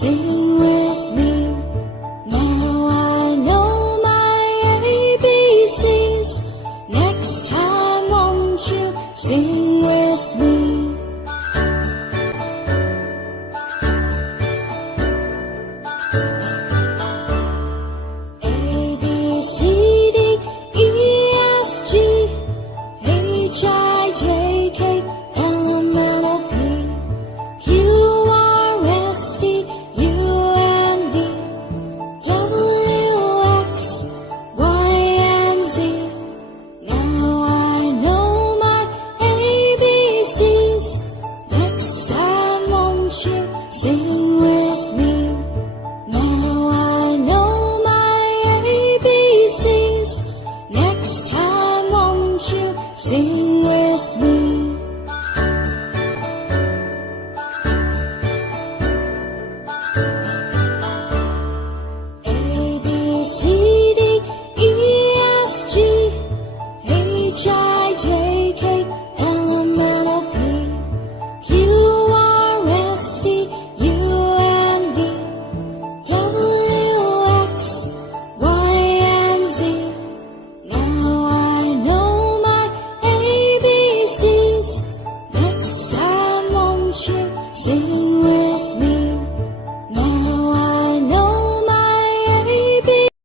Sing with me. Now I know my ABCs. Next time won't you sing with me? A, B, C, D, E, F, G, H, I, J, K, L, M, N, O, P, Q, R, S, T, U, and V, W, X, Y, and Z. Now I know my ABCs. Next time won't you sing with me? Now I know my ABCs. Next time won't you sing with me? A, B, C, D, E, F, G, H, I, J, K, L, M, N, O, P, Q, R, S, T, U, and V, W, X, Y, and Z. Now I know my ABCs. Next time won't you sing